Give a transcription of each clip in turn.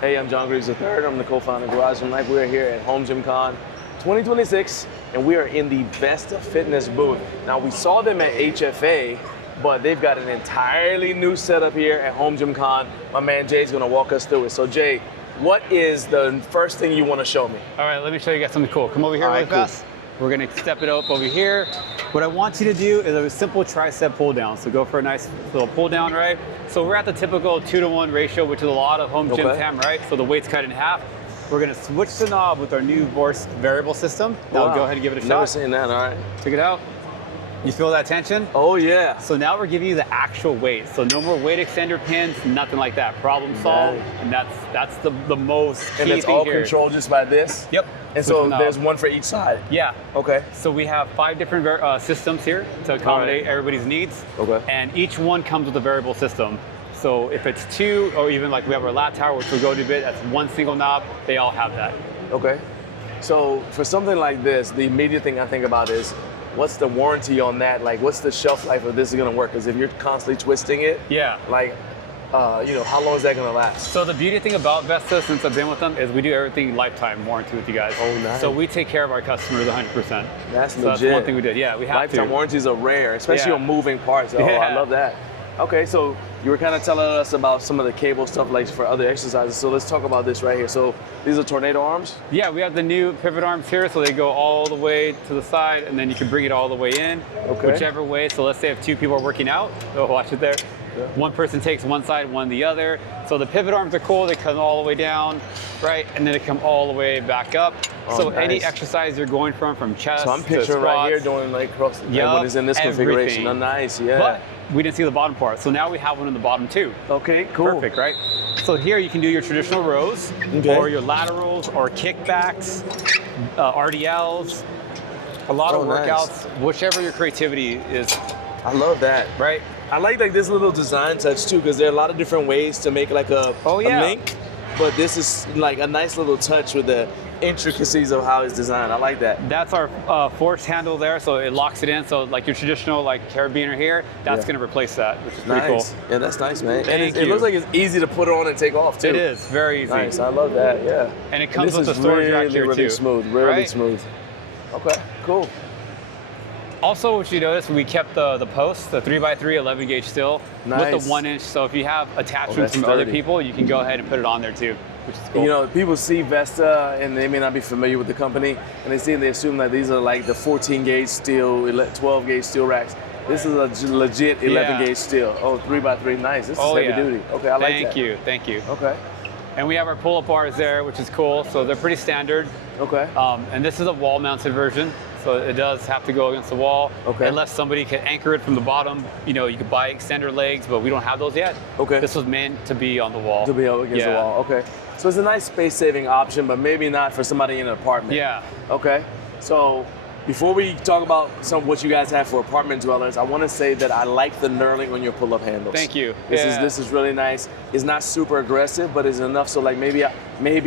Hey, I'm John Greaves III. I'm the co-founder of Garage Gym Life. We are here at Home Gym Con 2026, and we are in the Vesta Fitness booth. Now, we saw them at HFA, but they've got an entirely new setup here at Home Gym Con. My man Jay's gonna walk us through it. So Jay, what is the first thing you wanna show me? All right, let me show you guys something cool. Come over here really fast. We're gonna step it up over here. What I want you to do is a simple tricep pull down. So go for a nice little pull down, right? So we're at the typical 2-to-1 ratio, which is a lot of home gyms have, right? So the weight's cut in half. We're gonna switch the knob with our new Vorse variable system. Now go ahead and give it a shot. Never seen that, all right. Check it out. You feel that tension? Oh yeah. So now we're giving you the actual weight. So no more weight extender pins, nothing like that. Problem solved, and that's the most key And it's thing all here. controlled just by this? Yep. And so there's one for each side? Yeah. Okay. So we have 5 different systems here to accommodate everybody's needs. Okay. And each one comes with a variable system. So if it's 2, or even like we have our lat tower, which we'll go to a bit, that's one single knob, they all have that. Okay. So for something like this, the immediate thing I think about is, what's the warranty on that? Like, what's the shelf life of this is gonna work? Because if you're constantly twisting it, like, how long is that gonna last? So the beauty thing about Vesta, since I've been with them, is we do everything lifetime warranty with you guys. Oh, nice. So we take care of our customers 100%. That's legit. That's one thing we did. Yeah, we have Lifetime warranties are rare, especially on moving parts. Oh, I love that. Okay, so you were kind of telling us about some of the cable stuff like for other exercises. So let's talk about this right here. So these are tornado arms? Yeah, we have the new pivot arms here. So they go all the way to the side, and then you can bring it all the way in, whichever way. So let's say if 2 people are working out, watch it there. Yeah. One person takes one side, one the other. So the pivot arms are cool. They come all the way down, right? And then they come all the way back up. So any exercise you're going from chest So I'm picturing right here doing like cross, when it's in this configuration. Oh, nice, yeah. But we didn't see the bottom part. So now we have one in the bottom too. Okay, cool. Perfect, right? So here you can do your traditional rows, or your laterals, or kickbacks, RDLs, a lot of workouts, whichever your creativity is. I love that. Right? I like this little design touch too, because there are a lot of different ways to make like a link, but this is like a nice little touch with the intricacies of how it's designed. I like that. That's our force handle there, so it locks it in. So like your traditional like carabiner here, that's going to replace that, which is pretty cool. Yeah, that's nice, man. And it looks like it's easy to put on and take off too. It is very easy. Nice, I love that. Yeah. And it comes with the storage rack here too. Smooth, really smooth. Okay, cool. Also, what you notice, we kept the post, the 3x3 11 gauge steel with the 1 inch. So if you have attachments from other people, you can go ahead and put it on there too, which is cool. You know, people see Vesta and they may not be familiar with the company, and they assume that these are like the 14 gauge steel, 12 gauge steel racks. This is a legit 11 gauge steel. Oh, 3x3, nice. This is heavy duty. Okay, I like that. Thank you. Okay. And we have our pull-up bars there, which is cool. So they're pretty standard. Okay. And this is a wall-mounted version. So it does have to go against the wall. Okay. Unless somebody can anchor it from the bottom. You know, you could buy extender legs, but we don't have those yet. Okay. This was meant to be on the wall. To be against the wall, okay. So it's a nice space-saving option, but maybe not for somebody in an apartment. Yeah. Okay. So before we talk about what you guys have for apartment dwellers, I want to say that I like the knurling on your pull-up handles. Thank you. This is really nice. It's not super aggressive, but it's enough so like maybe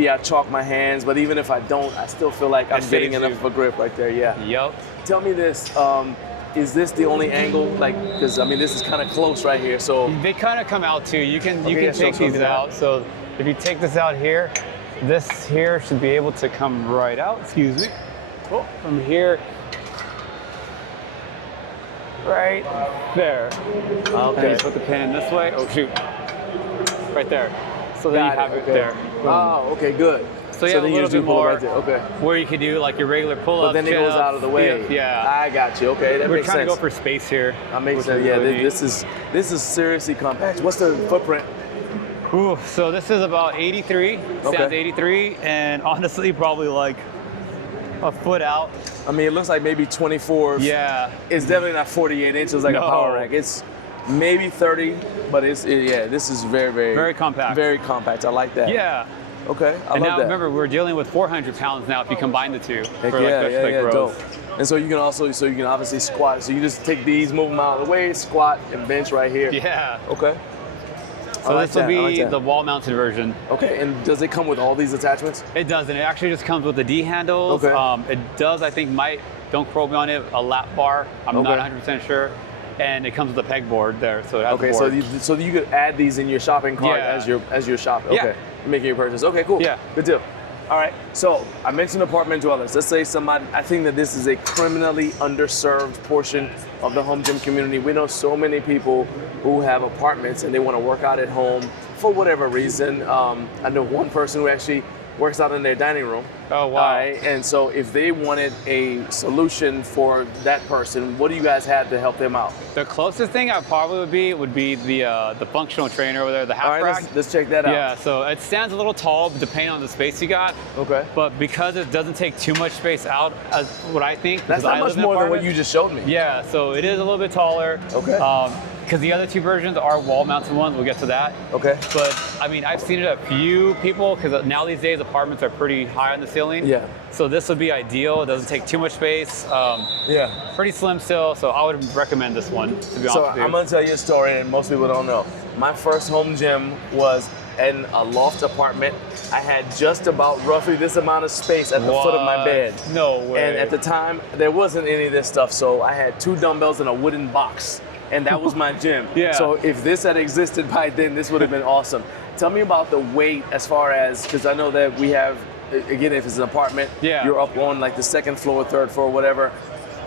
I chalk my hands, but even if I don't, I still feel like I'm getting enough of a grip right there. Yeah. Yep. Tell me this. Is this the only angle? Like, because I mean, this is kind of close right here. So they kind of come out too. You can take these out. So if you take this out here, this here should be able to come right out. Excuse me. Oh, from here, right there. Okay. And you put the pin this way. Oh shoot. Right there. So then you have it there. Boom. Oh, okay, good. So you have a little bit more right there. Okay. where you can do like your regular pull-ups. But then it goes out of the way. Yeah. I got you. Okay, that makes sense. We're trying to go for space here. That makes sense. Yeah, this is seriously compact. What's the footprint? Ooh, so this is about 83. Stands 83, and honestly, probably like a foot out. I mean, it looks like maybe 24. Yeah. It's definitely not 48 inches like a power rack. It's maybe 30, but this is very compact. Very compact. I like that. Yeah. Okay, I love now, that. remember, we're dealing with 400 pounds now if you combine the two. Dope. And so you can obviously squat. So you just take these, move them out of the way, squat, and bench right here. Yeah. Okay. So this will be the wall-mounted version. Okay, and does it come with all these attachments? It doesn't. It actually just comes with the D handles. Okay. It does, I think, don't quote me on it, a lap bar. I'm not 100% sure. And it comes with a pegboard there, so it has a board. So you could add these in your shopping cart as your shop. Okay. Yeah. making your purchase. Okay, cool. Yeah. Good deal. All right, so I mentioned apartment dwellers. Let's say somebody, I think that this is a criminally underserved portion of the home gym community. We know so many people who have apartments and they want to work out at home for whatever reason. I know one person who actually works out in their dining room. Oh, wow. All right, and so if they wanted a solution for that person, what do you guys have to help them out? The closest thing I probably would be the functional trainer over there, the half All right, rack. let's check that out. Yeah, so it stands a little tall depending on the space you got. Okay. But because it doesn't take too much space out, as what I think. That's not much more than what you just showed me. Yeah, so it is a little bit taller. Okay. Because the other two versions are wall-mounted ones. We'll get to that. Okay. But I mean, I've seen it a few people because now these days apartments are pretty high on the ceiling. Yeah. So this would be ideal. It doesn't take too much space. Yeah. Pretty slim still. So I would recommend this one, to be honest with you. So I'm gonna tell you a story, and most people don't know. My first home gym was in a loft apartment. I had just about roughly this amount of space at the foot of my bed. No way. And at the time, there wasn't any of this stuff. So I had 2 dumbbells in a wooden box. And that was my gym. Yeah. So if this had existed by then, this would have been awesome. Tell me about the weight as far as, because I know that we have, again, if it's an apartment, you're up on like the 2nd floor, 3rd floor, whatever.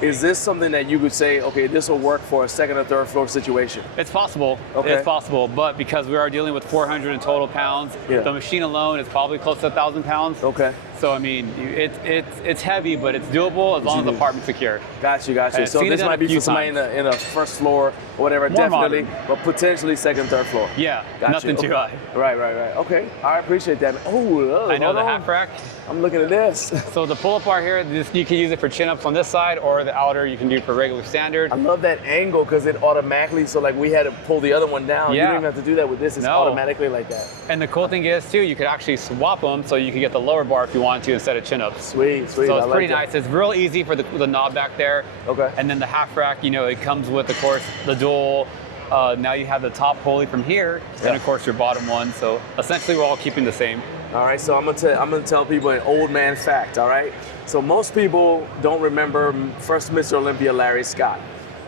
Is this something that you could say, okay, this will work for a 2nd or 3rd floor situation? It's possible. Okay. It's possible, but because we are dealing with 400 in total pounds, the machine alone is probably close to 1,000 pounds. Okay. So I mean, it's heavy, but it's doable as long as the apartment's secure. Got you. So this might be for somebody in a 1st floor or whatever, More definitely, modern. but potentially 2nd, 3rd floor. Yeah, Got nothing you. too high. Right. Okay, I appreciate that. Oh, I know the half rack. I'm looking at this. So the pull-up bar here, you can use it for chin-ups on this side, or the outer you can do for regular standard. I love that angle because it automatically, so like we had to pull the other one down. You don't even have to do that with this. It's automatically like that. And the cool thing is too, you could actually swap them so you can get the lower bar if you want to instead of chin-ups. Sweet. So it's pretty nice. It's real easy for the knob back there. Okay. And then the half rack, it comes with, of course, the dual. Now you have the top pulley from here, and of course your bottom one. So essentially, we're all keeping the same. All right, so I'm gonna tell people an old man fact. All right, so most people don't remember first Mr. Olympia Larry Scott.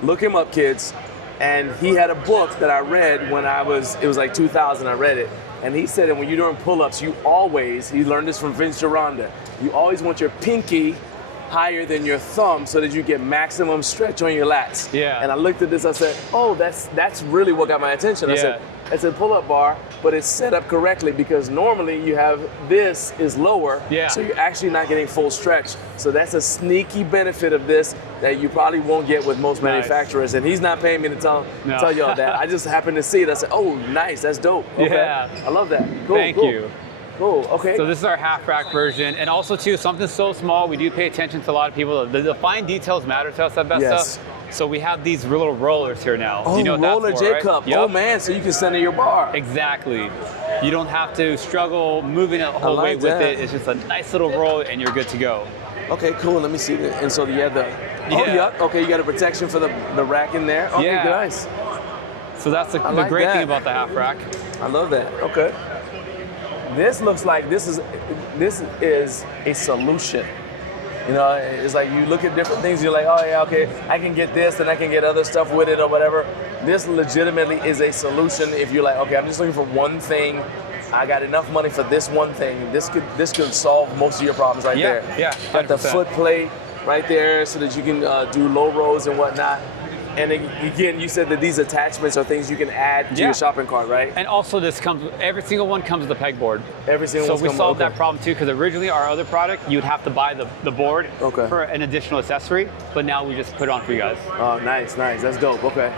Look him up, kids. And he had a book that I read when it was like 2000. I read it, and he said that when you're doing pull-ups, he learned this from Vince Gironda. You always want your pinky higher than your thumb so that you get maximum stretch on your lats. Yeah. And I looked at this, I said, oh, that's really what got my attention. I said, it's a pull-up bar, but it's set up correctly because normally you have this is lower, so you're actually not getting full stretch. So that's a sneaky benefit of this that you probably won't get with most manufacturers. And he's not paying me to tell y'all that. I just happened to see it. I said, oh, nice, that's dope. Okay. Yeah. I love that. Cool, Thank you. Cool, okay. So this is our half rack version. And also too, something so small, we do pay attention to a lot of people. The fine details matter to us at Vesta. Yes. So we have these little rollers here now. Oh, you know what roller that's for, J-cup. right? Yep. Oh man, so you can center your bar. Exactly. You don't have to struggle moving it the whole way with it. It's just a nice little roll and you're good to go. Okay, cool. Let me see that. And so you have okay, you got a protection for the rack in there. Okay, nice. So that's the great thing about the half rack. I love that. Okay. This looks like this is a solution. It's like you look at different things, you're like, oh yeah, okay, I can get this and I can get other stuff with it or whatever. This legitimately is a solution if you're like, okay, I'm just looking for one thing. I got enough money for this one thing. This could solve most of your problems right there. Yeah, Got the foot plate right there so that you can do low rows and whatnot. And again, you said that these attachments are things you can add to your shopping cart, right? And also every single one comes with a pegboard. Every single one. So we solved that problem too, because originally our other product, you'd have to buy the board for an additional accessory, but now we just put it on for you guys. Oh, nice. That's dope, okay.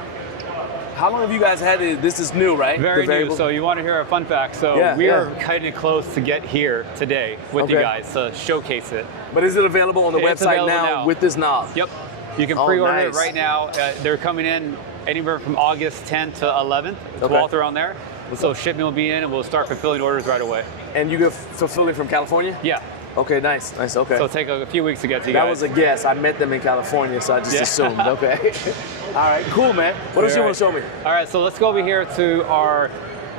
How long have you guys had it? This is new, right? Very new. So you want to hear a fun fact? So we are cutting it close to get here today with you guys to showcase it. But is it available on the website now with this knob? Yep. You can pre-order it right now. They're coming in anywhere from August 10th to 11th, 12th around there. So shipment will be in and we'll start fulfilling orders right away. And you can fulfill it from California? Yeah. Okay, nice, okay. So it'll take a few weeks to get to you guys. That was a guess. I met them in California, so I just assumed, okay. All right, cool, man. What else you want to show me? All right, so let's go over here to our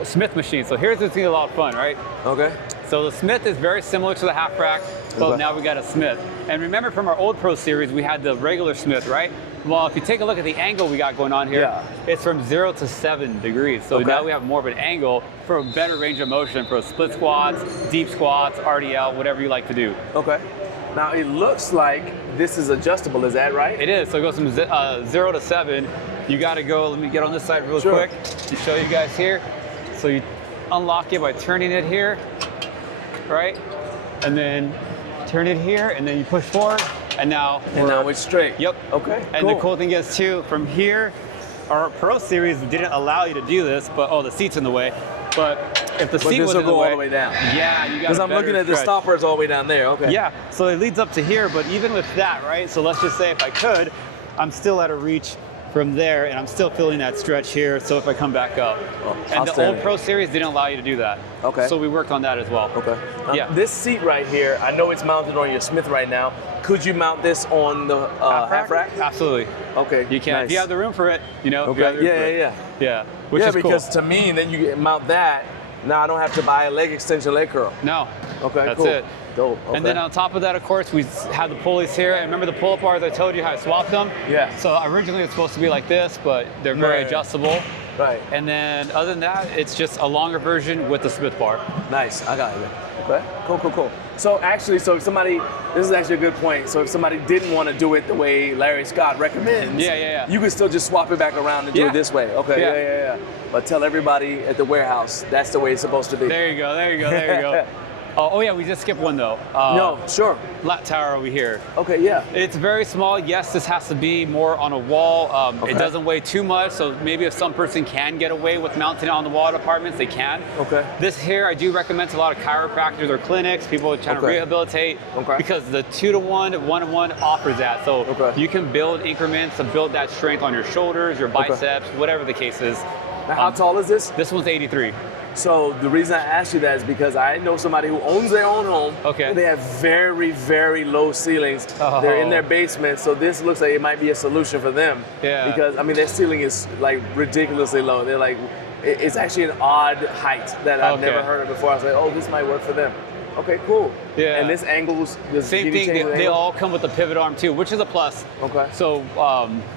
Smith machine. So here's the thing, a lot of fun, right? Okay. So the Smith is very similar to the half rack. but now we got a Smith. And remember from our old Pro Series, we had the regular Smith, right? Well, if you take a look at the angle we got going on here, it's from 0 to 7 degrees. So now we have more of an angle for a better range of motion for split squats, deep squats, RDL, whatever you like to do. Okay. Now it looks like this is adjustable, is that right? It is, so it goes from 0 to 7. You gotta go, let me get on this side real quick to show you guys here. So you unlock it by turning it here, right? And then turn it here, and then you push forward, and now it's straight. Yep. Okay, And the cool thing is too, from here, our Pro Series didn't allow you to do this, but the seat's in the way. But if the seat was in the way, all the way down. Yeah, you got. Because I'm looking at the stoppers all the way down there. Okay. Yeah, so it leads up to here, but even with that, right? So let's just say if I could, I'm still at a reach from there, and I'm still feeling that stretch here. So if I come back up, and the old Pro Series didn't allow you to do that. Okay. So we worked on that as well. Okay. Yeah. This seat right here, I know it's mounted on your Smith right now. Could you mount this on the half rack? Absolutely. Okay. You can. Nice. If you have the room for it, you know. Okay. Yeah. Which is because cool. to me, then you mount that. Now I don't have to buy a leg extension, leg curl. No. Okay. That's cool. it. Dope. Okay. And then on top of that, of course, we have the pulleys here. And remember the pull-up bars I told you how I swapped them? Yeah. So originally it's supposed to be like this, but they're very adjustable. Right. And then other than that, it's just a longer version with the Smith bar. Nice. I got you. Okay. Cool. So actually, so if somebody, this is actually a good point. So if somebody didn't want to do it the way Larry Scott recommends, you could still just swap it back around and do it this way. Okay. Yeah. But tell everybody at the warehouse that's the way it's supposed to be. There you go. Oh yeah, we just skipped one though. No, sure. Lat tower over here. Okay, yeah. It's very small. Yes, this has to be more on a wall. It doesn't weigh too much, so maybe if some person can get away with mounting it on the wall apartments, they can. Okay. This here, I do recommend to a lot of chiropractors or clinics, people trying to rehabilitate, because the 2-to-1, 1-to-1 offers that. So you can build increments to build that strength on your shoulders, your biceps, whatever the case is. Now, how tall is this? This one's 83. So the reason I asked you that is because I know somebody who owns their own home. Okay. They have very, very low ceilings. They're in their basement, so this looks like it might be a solution for them. Yeah. Because I mean, their ceiling is like ridiculously low. They're like, it's actually an odd height that I've never heard of before. I was like, oh, this might work for them. Okay, cool. Yeah. And this angles, same thing. They all come with a pivot arm too, which is a plus. Okay. So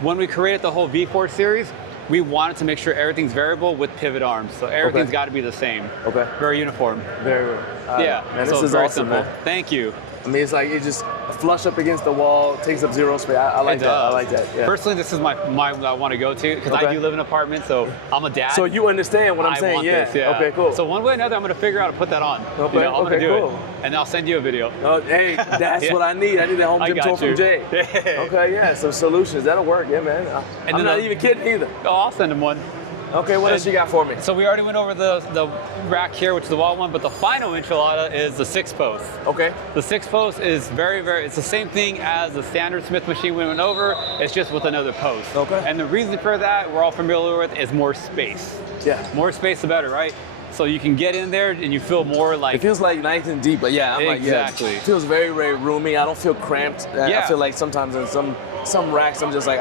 when we created the whole V4 series, we wanted to make sure everything's variable with pivot arms. So everything's got to be the same. Okay. Very uniform. Very good. Man, this is very awesome, simple. Man. Thank you. I mean, it's like it just flush up against the wall, takes up zero space. I like that. I like that. Yeah. Personally, this is my I want to go to because I do live in an apartment, so I'm a dad. So you understand what I'm saying? Want this, Okay, cool. So one way or another, I'm going to figure out how to put that on. Okay. I'm going to do it, and I'll send you a video. Hey, that's what I need. I need that home gym tour from Jay. Okay, yeah, some solutions. That'll work. Yeah, man. I'm not even kidding either. Oh, I'll send him one. Okay, what else you got for me? So we already went over the rack here, which is the wall one, but the final enchilada is the 6-post. Okay. The 6-post is it's the same thing as the standard Smith machine we went over, it's just with another post. Okay. And the reason for that, we're all familiar with, is more space. Yeah. More space, the better, right? So you can get in there and you feel more like... It feels like nice and deep, but yeah, I'm exactly. It feels very, very roomy. I don't feel cramped. I feel like sometimes in some racks, I'm just like,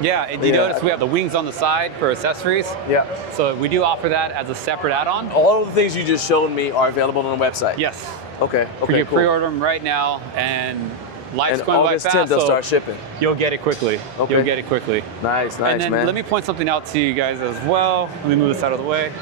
Yeah, and you notice we have the wings on the side for accessories. Yeah. So we do offer that as a separate add-on. All of the things you just showed me are available on the website? Yes. Okay. You can pre-order them right now, and life's going by fast. August 10th, they'll start shipping. You'll get it quickly. Okay. You'll get it quickly. Nice, and then man. Let me point something out to you guys as well. Let me move this out of the way.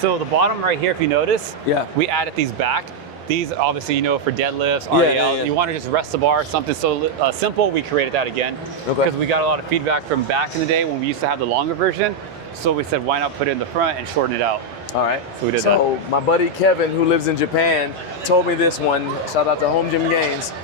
So the bottom right here, if you notice, we added these back. These, obviously, for deadlifts, RDL, you want to just rest the bar, something so simple, we created that again. Because we got a lot of feedback from back in the day when we used to have the longer version. So we said, why not put it in the front and shorten it out? All right. So we did that. So my buddy Kevin, who lives in Japan, told me this one. Shout out to Home Gym Gains.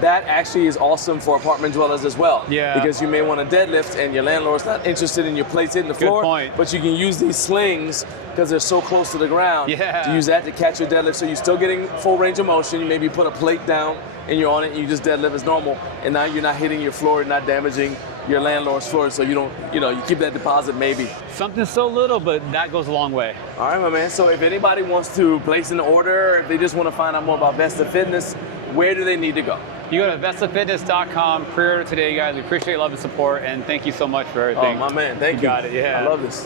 That actually is awesome for apartment dwellers as well. Yeah. Because you may want to deadlift and your landlord's not interested in your plates hitting the floor. Good point. But you can use these slings because they're so close to the ground. To use that to catch your deadlift. So you're still getting full range of motion. You maybe put a plate down and you're on it and you just deadlift as normal. And now you're not hitting your floor, you're not damaging your landlord's floor. So you don't, you keep that deposit maybe. Something so little, but that goes a long way. All right, my man. So if anybody wants to place an order, if they just want to find out more about Vesta Fitness, where do they need to go? You go to vestafitness.com, pre-order today, guys. We appreciate love and support, and thank you so much for everything. Oh, my man, thank you. Got it, I love this.